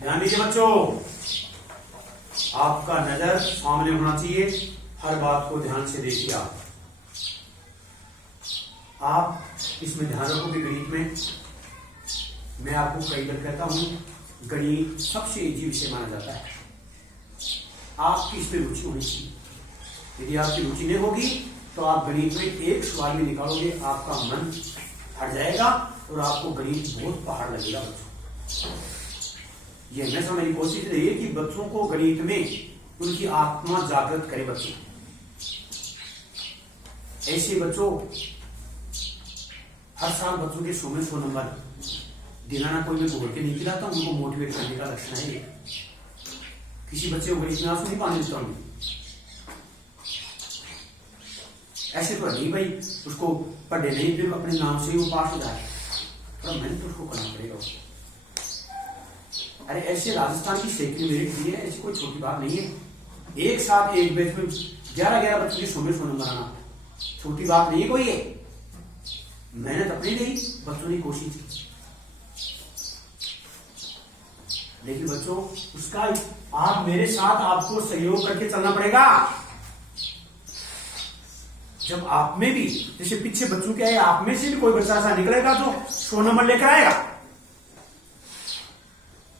ध्यान दीजिए बच्चों, आपका नजर सामने होना चाहिए, हर बात को ध्यान से देखिए। आप इसमें ध्यान रखो कि गणित में मैं आपको कई बार कहता हूं, गणित सबसे इजी विषय माना जाता है। आपकी इसमें रुचि होनी चाहिए। यदि आपकी रुचि नहीं होगी तो आप गणित में एक सवाल में निकालोगे, आपका मन हट जाएगा और आपको गणित बहुत पहाड़ लगेगा बच्चों। ये हमेशा मेरी कोशिश रही है कि बच्चों को गणित में उनकी आत्मा जागृत करे। बच्चों ऐसे बच्चों हर साल बच्चों के 100 में 100 नंबर दिलाना कोई मैं बोल के नहीं दिलाता, उनको मोटिवेट करने का लक्षण है ये। किसी बच्चे को गणित में आंसू नहीं पाने देता हूं। ऐसे तो नहीं भाई उसको पढ़े नहीं फिर अपने नाम से ही वो पास हो जाए, पर मैंने तो उसको करना पड़ेगा। अरे ऐसे राजस्थान की सैकड़ों मेरिट दी है, ऐसी कोई छोटी बात नहीं है। एक साथ एक बैच में 11 बच्चों के 100 में 100 नंबर आना छोटी बात नहीं है कोई। है मेहनत अपनी नहीं, बच्चों ने कोशिश की, लेकिन बच्चों उसका आप मेरे साथ आपको सहयोग करके चलना पड़ेगा। जब आप में भी जैसे पीछे बच्चों के आए, आप में से भी कोई बच्चा ऐसा निकलेगा जो 100 नंबर लेकर आएगा।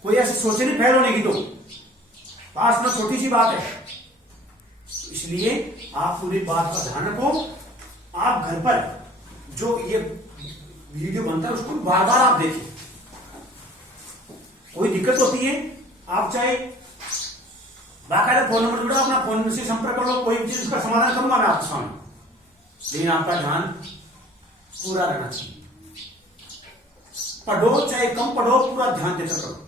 कोई ऐसे सोचे नहीं फेल होने की, तो पास में छोटी सी बात है। इसलिए आप पूरी बात का ध्यान रखो। आप घर पर जो ये वीडियो बनता है उसको बार बार आप देखें। कोई दिक्कत होती है, आप चाहे बाकायदा फोन नंबर जुड़ा, अपना फोन से संपर्क कर लो, कोई भी चीज उसका समाधान करूंगा मैं आपके सामने। लेकिन आपका ध्यान पूरा रहना चाहिए। पढ़ो चाहे कम पढ़ो, पूरा ध्यान देकर करो।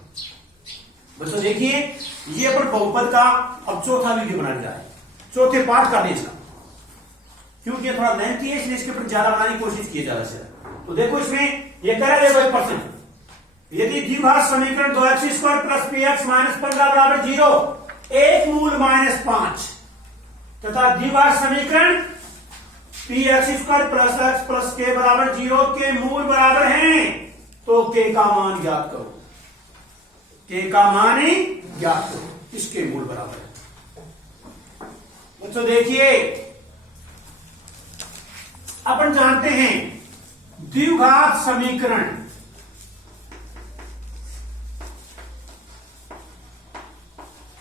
बच्चों देखिए, ये अपन बहुपद का अब चौथा वीडियो बनाने जा रहे हैं, चौथे पार्ट का इसका, क्योंकि ये थोड़ा लेंथी है इसलिए इसके ऊपर ज्यादा बनाने की कोशिश की ज्यादा से। तो देखो इसमें ये कह रहे हैं 1%। यदि द्विघात समीकरण 2x² प्लस px माइनस 15 बराबर 0, एक मूल -5 तथा द्विघात समीकरण px² plus x plus k बराबर 0 के मूल बराबर हैं, तो k का मान ज्ञात करो। k का मान ही ज्ञात करो, इसके मूल बराबर है। बच्चों देखिए, अपन जानते हैं द्विघात समीकरण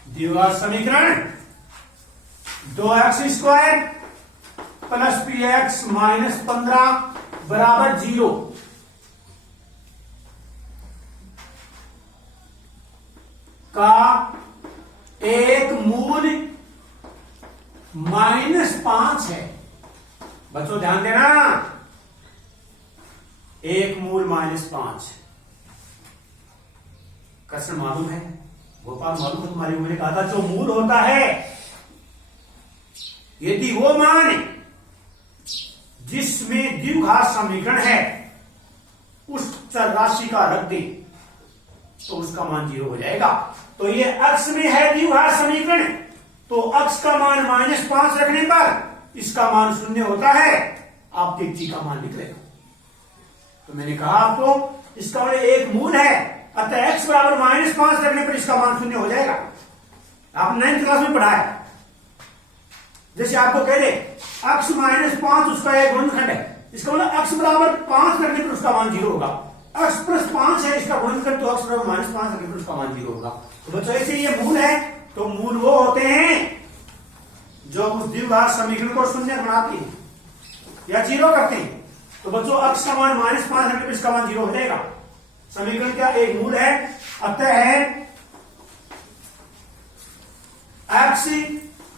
द्विघात समीकरण 2x² प्लस px माइनस 15 बराबर 0 का एक मूल -5 है। बच्चों ध्यान देना, एक मूल -5 क्वेश्चन मालूम है, गोपाल मालूम है तुम्हारे। मैंने कहा था जो मूल होता है, यदि वो मान जिसमें द्विघात समीकरण है उस चर राशि का रख दे तो उसका मान 0 हो जाएगा। तो ये x में है द्विघात समीकरण, तो x का मान -5 रखने पर इसका मान 0 होता है, आपके g का मान निकलेगा। तो मैंने कहा आपको इसका मान एक मूल है, अतः x बराबर -5 रखने पर इसका मान 0 हो जाएगा। आपने 9th क्लास में पढ़ा है। जैसे आपको कह दे x -5 उसका एक गुणनखंड है, इसका मतलब x बराबर 5 रखने पर उसका मान 0 होगा। x प्लस 5 है इसका गुणनखंड, तो x बराबर -5 रखने पर उसका मान 0 होगा। तो बच्चों ऐसे ये मूल है, तो मूल वो होते हैं जो उस द्विघात समीकरण को शून्य बनाते हैं या 0 करते हैं। तो बच्चों x का मान -5 रखने पर इसका मान 0 हो जाएगा। समीकरण क्या एक मूल है, अतः है x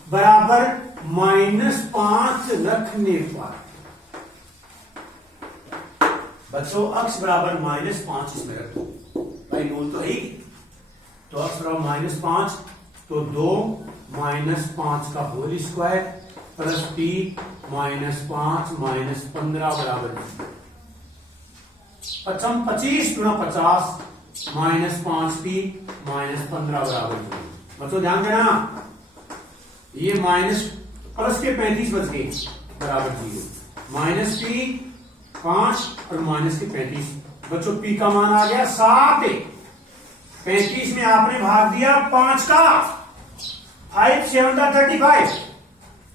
बराबर -5 रखने पर। बच्चों x बराबर -5 इसमें रख दो भाई, मूल तो है ही। तो x बराबर -5, तो 2 -5 का होल स्क्वायर प्लस p -5 -15 बराबर 25 गुणा 50 -5p -15 बराबर 0। बच्चों ध्यान देना, ये माइनस प्लस के 35 बच गए बराबर 0, -p 5 और -35। बच्चों p का मान आ गया 7। 35 में आपने भाग दिया 5 का, 5 7 35,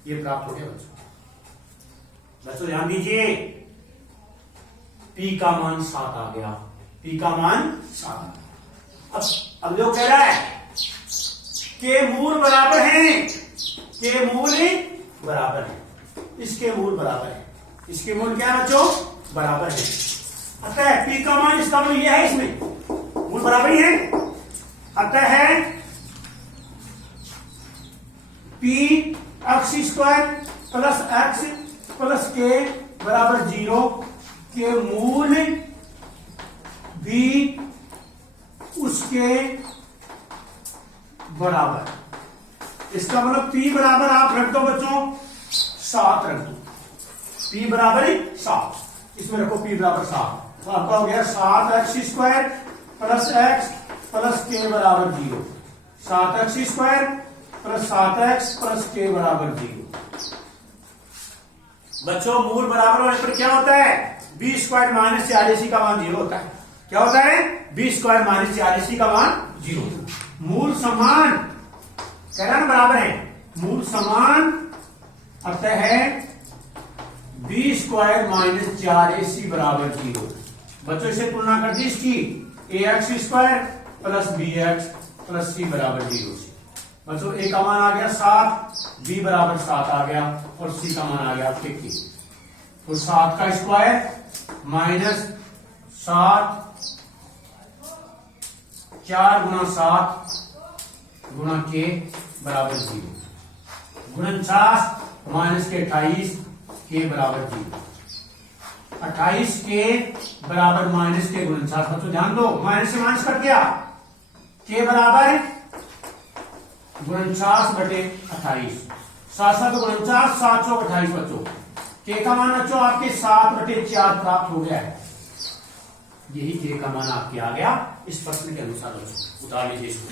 ये प्राप्त हो गया बच्चों। बच्चों ध्यान दीजिए, P का मान 7 आ गया, P का मान 7 आ गया। अब जो कह रहा है के मूल बराबर हैं, के मूल बराबर है, इसके मूल बराबर है, इसके मूल क्या है बच्चों, बराबर है। अतः P का मान, इसका मूल यह है, इसमें मूल बराबर ही है। अतः P x² plus x plus k बराबर 0 के मूल भी उसके बराबर। इसका मतलब P बराबर आप रख दो बच्चों 7 रख दो, P बराबर 7, इसमें रखो P बराबर 7, तो आपका हो गया 7x² plus x plus k बराबर 0, 7x² plus 7x plus k बराबर 0। बच्चों मूल बराबर होने पर क्या होता है, b² माइनस 46 का मान 0 होता है। क्या होता है, b² माइनस 46 का मान 0। मूल समान, कह रहा ना बराबर है, मूल समान, अतः है b² माइनस 4ac बराबर 0। बच्चों इसे तुलना कर दी इसकी, ax² plus bx plus c बराबर 0 से। बच्चों a का मान आ गया 7, b बराबर 7 आ गया, और c का मान आ गया 21। तो 7 का स्क्वायर माइनस 7, 4 गुना 7 गुना k बराबर 0, 49 माइनस के 28 k बराबर 0, 28 के बराबर माइनस के 49। बच्चों ध्यान दो, माइनस से माइनस कट गया, k बराबर 49 बटे 28, 7 7 49, 7 चौक 28। बच्चों k का मान बच्चों आपके 7 बटे 4 प्राप्त हो गया है, यही k का मान आपके आ गया इस प्रश्न के अनुसार। बच्चों उतार लीजिए इसको।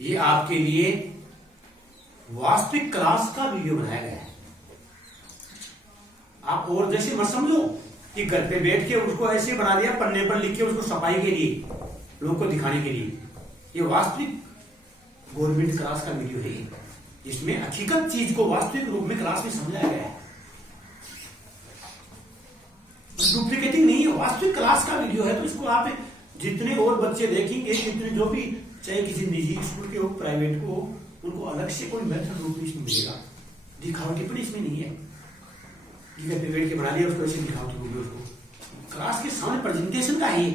ये आपके लिए वास्तविक क्लास का वीडियो बनाया गया है। आप और जैसे मत समझो कि घर पे बैठ के उसको ऐसे बना दिया, पन्ने पर लिख के उसको सफाई के लिए, लोगों को दिखाने के लिए। ये वास्तविक गवर्नमेंट क्लास का वीडियो है, जिसमें हकीकत चीज को वास्तविक रूप में क्लास में समझाया गया है। डुप्लीकेटिंग नहीं है, वास्तविक क्लास का वीडियो है। तो इसको आप जितने और बच्चे देखेंगे, जितने जो भी, चाहे किसी निजी स्कूल के हो, प्राइवेट को हो, उनको अलग से कोई मेथड रूप में इसमें मिलेगा। दिखावटी पर इसमें नहीं है कि बैठ के बना लिया उसको ऐसे दिखावटी रूप में, उसको क्लास के सामने प्रेजेंटेशन का है,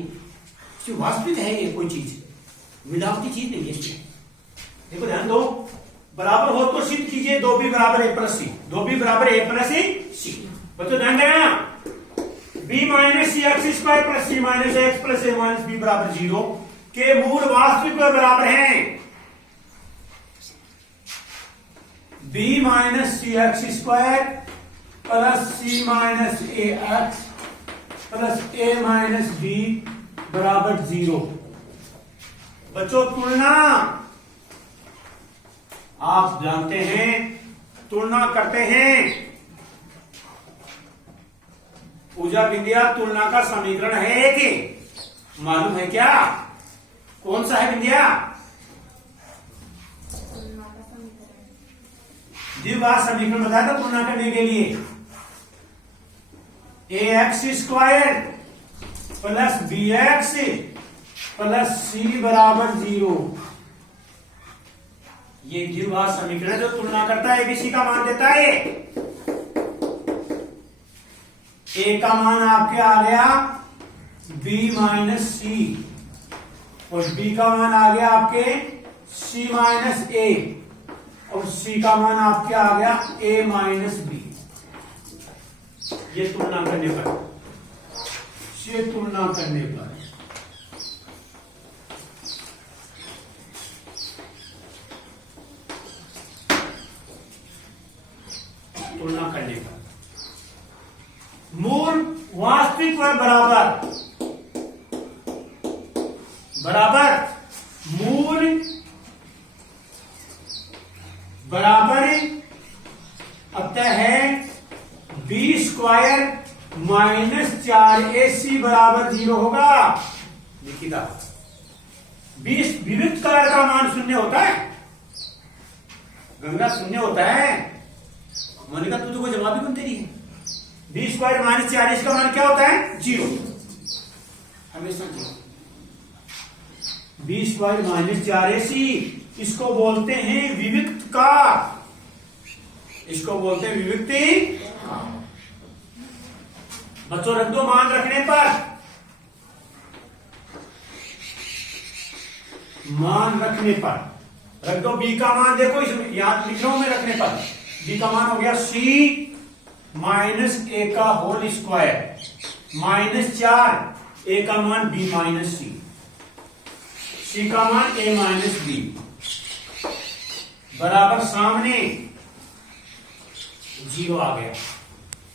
वास्तविक है ये, कोई चीज मिलावटी चीज नहीं है इसमें। देखो ध्यान दो, बराबर हो तो सिद्ध कीजिए 2b बराबर a प्लस सी, 2b बराबर a प्लस सी। बच्चों ध्यान देना, b माइनस सी एक्स स्क्वायर प्लस सी माइनस एक्स प्लस ए माइनस बी बराबर 0 के मूल वास्तविक बराबर हैं b माइनस सी एक्स स्क्वायर प्लस सी माइनस ए एक्स प्लस ए माइनस बी बराबर 0। बच्चों तुलना, आप जानते हैं तुलना करते हैं, पूजा विद्या तुलना का समीकरण है कि मालूम है क्या, कौन सा है विद्या, द्विघात समीकरण बताया था तुलना करने के लिए, ax² plus bx plus c बराबर 0। ये द्विघात समीकरण जो तुलना करता है, एबीसी का मान देता है। a का मान आपके आ गया b माइनस सी, और b का मान आ गया आपके c माइनस a, और c का मान आपके आ गया a माइनस बी। ये तुलना करने पर, ये तुलना करने पर तुलना करने पर मूल वास्तविक व बराबर, बराबर मूल बराबर अतः है b² -4ac बराबर 0 होगा। निकिता, 20 विविध कार का मान शून्य होता है। गंगा शून्य होता है। मोनिका तू तो कोई जवाब ही कौन तेरी है। 20 स्क्वायर -4ac का मान क्या होता है? 0, हमेशा 0। 20 स्क्वायर -4ac इसको बोलते हैं विविक्त कार। इसको बोलते हैं विविक्ति। बच्चों रख दो मान रखने पर, मान रखने पर रख दो। बी का मान देखो इसमें याद लिख रहा हूं मैं रखने पर। बी का मान हो गया c -a का होल स्क्वायर -4 a का मान b -c, c का मान a -b बराबर सामने 0 आ गया।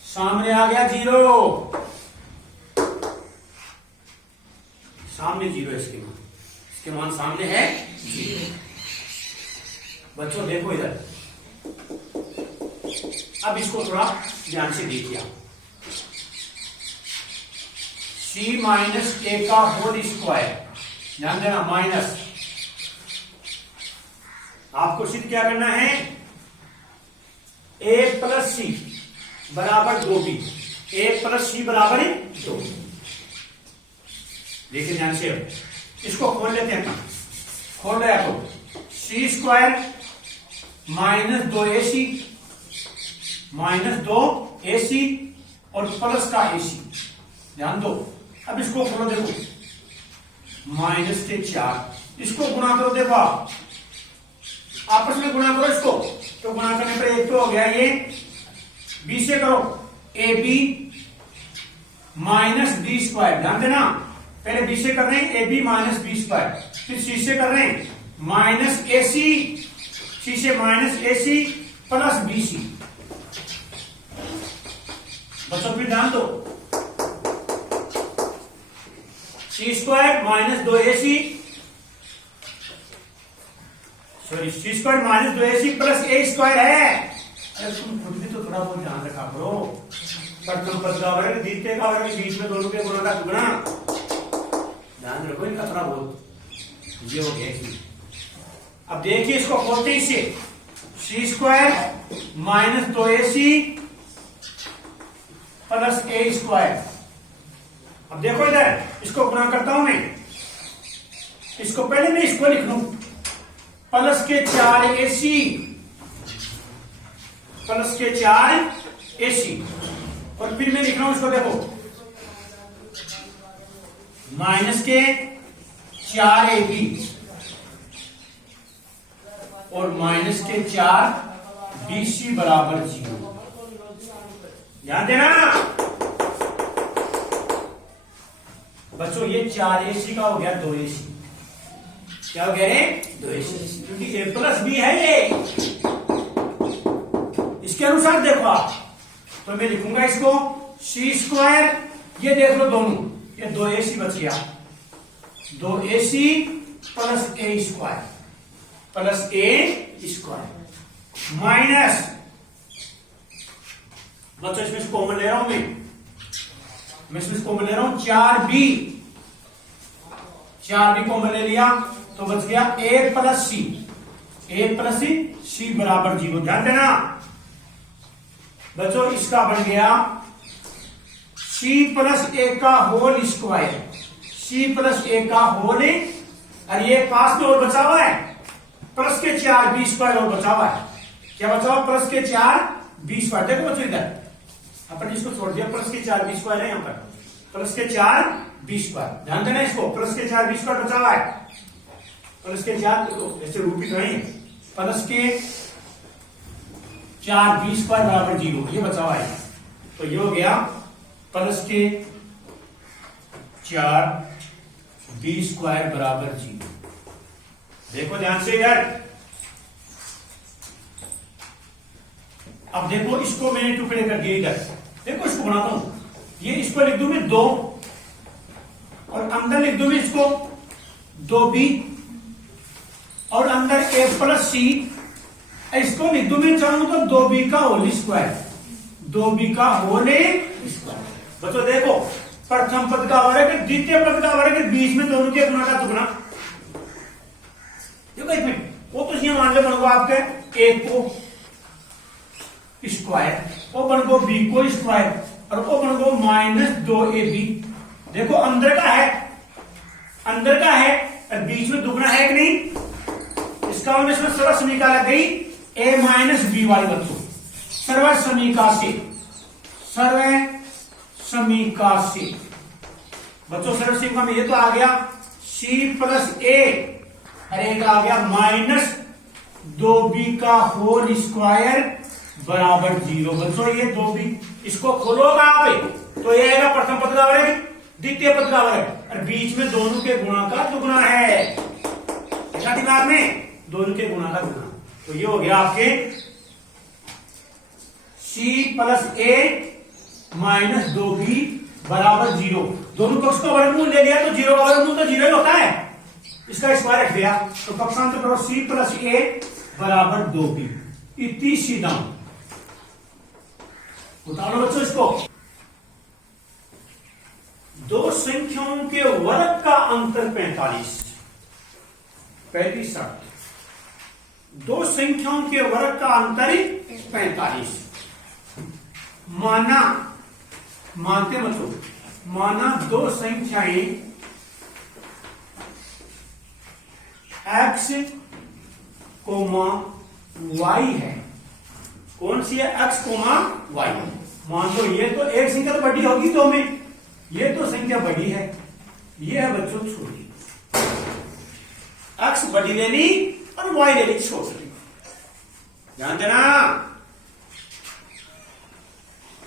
सामने आ गया 0, सामने 0 इसके मान सामने है 0। बच्चों देखो इधर, अब इसको थोड़ा ध्यान से देखिए। c -a का होल स्क्वायर, ध्यान देना माइनस। आपको सिद्ध क्या करना है? a + c बराबर 2b, a + c बराबर 2। देखिए ध्यान से, इसको खोल लेते हैं। खोल रहे आपको c स्क्वायर -2ac -2ac और प्लस का ac, ध्यान दो। अब इसको खोलो, देखो -4, इसको गुणा करो। देखो आप आपस में गुणा करो इसको, तो गुणा करने पर एक तो हो गया ये। b से करो ab -b स्क्वायर, ध्यान देना पहले b से कर रहे हैं ab -b स्क्वायर, फिर c से कर रहे हैं -ac, c से -ac प्लस bc। बच्चों फिर ध्यान दो, c square -2ac sorry c square -2ac plus a square है। अरे तुम खुद भी तो थोड़ा बहुत ध्यान रखा करो। प्रथम पद का वर्ग, द्वितीय का वर्ग, बीच में दोनों के गुणा का दुगुना, ध्यान रखो इनका थोड़ा बहुत। ये हो गया इसमें। अब देखिए इसको खोलते ही से, c square -2ac plus a square. अब देखो इधर, इसको गुणा करता हूं मैं। इसको पहले मैं इसको लिख लूं प्लस के 4ac प्लस के 4ac, और फिर मैं लिख रहा हूं इसको, देखो माइनस के 4ab और माइनस के 4bc बराबर 0। ध्यान देना बच्चों, ये 4ac का हो गया 2ac। क्या हो गया रे? 2ac, क्योंकि a प्लस b है ये। इसके अनुसार देखो आप, तो मैं लिखूंगा इसको c स्क्वायर, ये देख लो दोनों, ये 2ac बच गया, 2ac plus a square plus a square minus, बच्चों इसमें कॉमन ले रहा हूं मैं इसमें कॉमन ले रहा हूं 4b कॉमन ले लिया, तो बच गया a प्लस c बराबर 0। ध्यान देना बच्चों, इसका बन गया c प्लस a का whole square, c plus a का होल, और ये पास में और बचा हुआ है प्लस के 4b स्क्वायर और बचा हुआ है। क्या बचा हुआ? प्लस के 4b स्क्वायर। देखो बच्चों इधर अपन इसको छोड़ दिया, प्लस के 4b स्क्वायर है यहां पर, प्लस के 4b स्क्वायर। ध्यान देना इसको, प्लस के 4b स्क्वायर बचा हुआ है, प्लस के 4 ऐसे रूपित है, प्लस के 4b स्क्वायर बराबर 0, ये बचा हुआ है। तो ये हो गया प्लस के 4b स्क्वायर बराबर 0। देखो ध्यान से यार, अब देखो इसको मैंने टुकड़े कर दिए इधर। देखो इसको बनाता हूं, ये इसको लिख दूं मैं 2, और अंदर लिख दूं मैं इसको 2b, और अंदर a प्लस c, इसको लिख दूं मैं चाहूं तो 2b का होल स्क्वायर, 2b का होल स्क्वायर। बच्चों देखो, प्रथम पद का वर्ग द्वितीय पद का वर्ग, बीच में दोनों के गुणा का दुगना। देखो एक मिनट, वो तो ये मान लो बन गो आपके एक को स्क्वायर, वो बन गो बी को स्क्वायर, और वो बन गो -2ab। देखो अंदर का है, अंदर का है और बीच में दुगना है कि नहीं। इसका मतलब इसमें सर्व समीका लग गई a - by। बच्चों सर्व समीका से, सर्व समीका से बच्चों, सर्व समीका में ये तो आ गया c + a, और एक आ गया -2b का होल स्क्वायर बराबर 0। बच्चों ये 2b, इसको खोलोगा आप तो ये आएगा प्रथम पद का वर्ग द्वितीय पद का वर्ग, और बीच में दोनों के गुणा का दुगुना है। क्या दिमाग में, दोनों के गुणा का दुगुना, तो ये हो गया आपके c + a - 2b बराबर 0। दोनों पक्ष का वर्गमूल ले लिया तो 0 का वर्गमूल तो 0 ही होता है, इसका स्क्वायर रख दिया तो पक्षांतर करो c + a बराबर 2b। इतनी सीधा उतारो बच्चों इसको। दो संख्याओं के वर्ग का अंतर 45। पहली शर्त, दो संख्याओं के वर्ग का अंतर 45। मानते बच्चों, माना दो संख्याएं x, y है। कौन सी है, x, y। मान लो ये तो एक संख्या तो बड़ी होगी दो में, ये तो संख्या बड़ी है, ये है बच्चों छोटी। x बड़ी लेनी और y लेनी छोटी, ध्यान देना।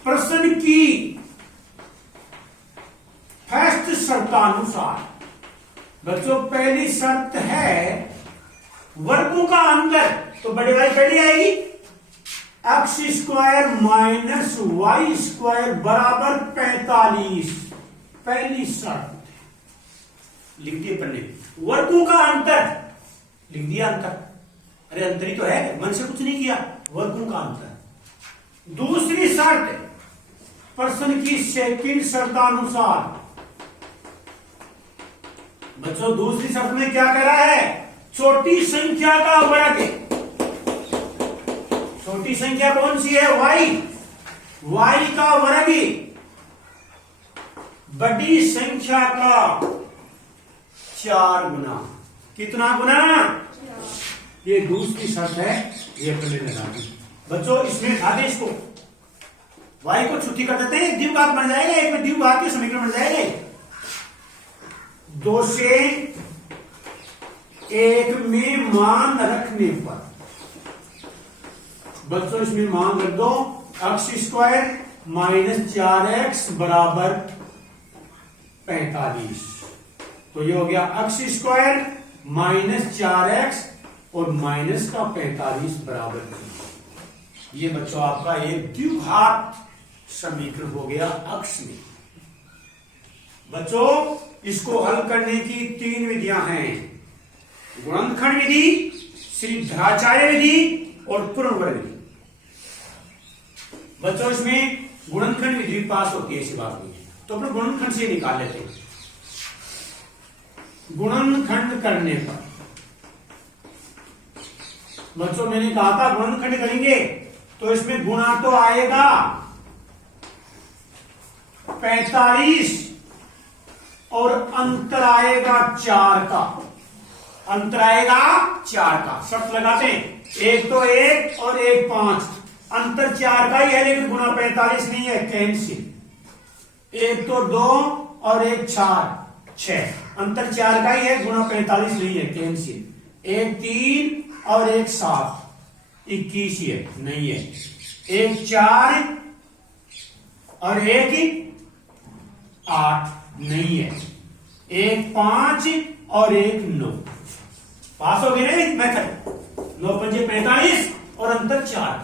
प्रश्न की फर्स्ट शर्तानुसार बच्चों पहली शर्त है वर्गों का अंतर, तो बड़ी वाली पहली आएगी x² - y² बराबर 45। पहली शर्त लिख दिए पन्ने, वर्गों का अंतर लिख दिया अंतर, अरे अंतर ही तो है, मन से कुछ नहीं किया, वर्गों का अंतर। दूसरी शर्त प्रश्न की सेकंड शर्तानुसार बच्चों, दूसरी शर्त में क्या कह रहा है, छोटी संख्या का वर्ग। छोटी संख्या कौन सी है, y का वर्ग बड़ी संख्या का 4 गुना। कितना गुना, ये दूसरी शर्त है, ये पहले लगा दी बच्चों। इसमें खा दे इसको, y को छुट्टी कर देते हैं, द्विघात बन जाएगा, एक में द्विघात के समीकरण बन जाएंगे। 2 से 1 में मान रखने पर बच्चों इसमें मान रख दो x² - 4x बराबर 45। तो ये हो गया x² - 4x और माइनस का 45 बराबर 3। ये बच्चों आपका एक द्विघात समीकरण हो गया x में। बच्चों इसको हल करने की 3 विधियां हैं, गुणनखंड विधि, सिद्धाचार्य विधि और पुनर्वर्ग विधि। बच्चों इसमें गुणनखंड विधि पास होती है, ऐसी बात नहीं है, तो अपने गुणनखंड से निकाल लेते हैं। गुणनखंड करने पर बच्चों मैंने कहा था गुणनखंड करेंगे तो इसमें गुणा तो आएगा 45 और अंतर आएगा 4 का, अंतर आएगा 4 का। शर्त लगाते हैं, एक तो 1 और एक 5, अंतर 4 का ही है लेकिन गुणा 45 नहीं है, कैंसिल। एक तो 2 और एक 6, अंतर 4 का ही है, गुणा 45 नहीं है, कैंसिल। एक 3 और एक 7, 21 ही है, नहीं है। एक 4 और एक 8 नहीं है। एक 5 और एक 9, पास हो गए ना मेथड। 9 × 5 = 45 और अंतर 4।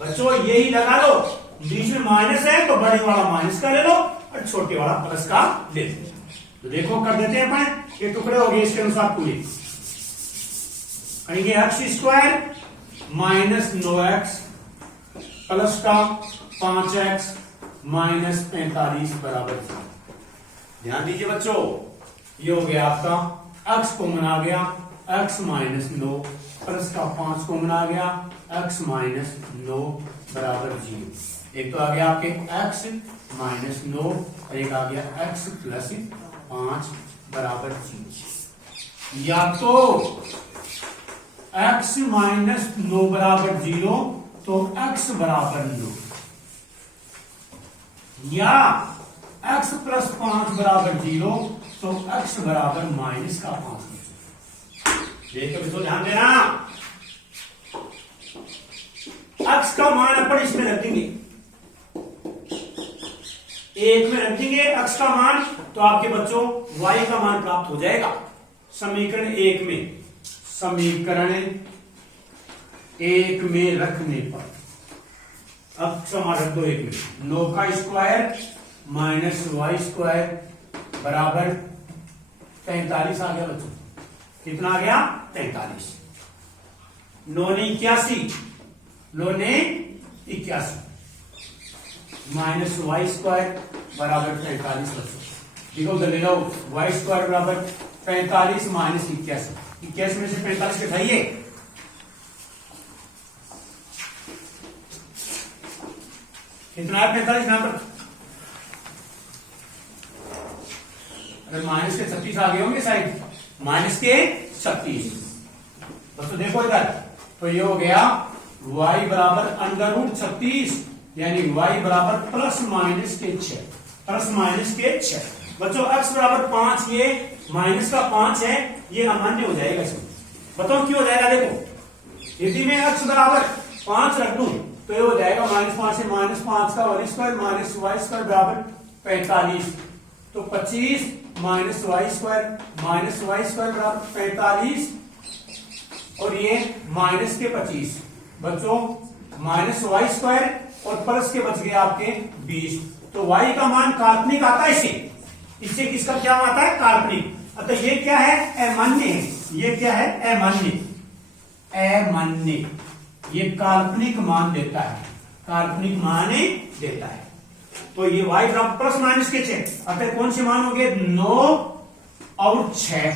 बच्चों यही लगा लो, बीच में माइनस है तो बड़े वाला माइनस का ले लो और छोटे वाला प्लस का ले लो। तो देखो कर देते हैं अपन, ये टुकड़े हो गए इसके अनुसार पूरे। करेंगे x² - 9x प्लस का 5x माइनस 45 बराबर 0। ध्यान दीजिए बच्चों, ये हो गया आपका x कॉमन आ गया, x माइनस 9 प्लस का 5 कॉमन आ गया, x माइनस 9 बराबर 0। एक तो आ गया आपके x माइनस 9 और एक आ गया x प्लस 5 बराबर 0। या तो x माइनस 9 बराबर 0 तो x बराबर 9, या x प्लस 5 बराबर 0 तो x बराबर माइनस का 5। देखिए बच्चों ध्यान देना, x का मान अपन इसमें रख देंगे, एक में रख देंगे x का मान, तो आपके बच्चों y का मान प्राप्त हो जाएगा समीकरण 1 में। समीकरण 1 में रखने पर अब समान रख दो 1 में, 9 का स्क्वायर माइनस वाई स्क्वायर बराबर 45 आ गया बच्चों। कितना आ गया? 45। 9 ने 81, 9 ने 81 माइनस वाई स्क्वायर बराबर 45 बच्चों। देखो उधर ले लो, वाई स्क्वायर बराबर 45 माइनस 81, 81 में से 45 घटाइए, कितना है 45 यहां पर? अरे माइनस के 36 आ गए होंगे साइड, माइनस के 36। दोस्तों देखो इधर, तो ये हो गया y बराबर अंडर रूट 36, यानी y बराबर प्लस माइनस के 6, प्लस माइनस के 6। बच्चों x बराबर 5, ये माइनस का 5 है, ये अमान्य हो जाएगा इसमें। बताओ क्यों हो जाएगा? देखो यदि मैं x बराबर 5 रख दूं तो ये हो जाएगा -5 से -5 का whole square minus y square बराबर 45, तो 25 माइनस वाई स्क्वायर बराबर 45, और ये माइनस के 25। बच्चों माइनस वाई स्क्वायर और प्लस के बच गए आपके 20, तो y का मान काल्पनिक आता है इससे किसका क्या आता है? काल्पनिक। अतः ये क्या है? अमान्य है। ये क्या है? अमान्य। अमान्य ये काल्पनिक मान देता है, काल्पनिक मान देता है। तो ये y बराबर प्लस माइनस के 6, अतः कौन से मान हो गए? 9 और 6,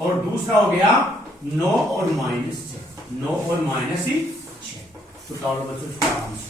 और दूसरा हो गया 9 और -6, 9 और -6। तो बच्चों इसका आंसर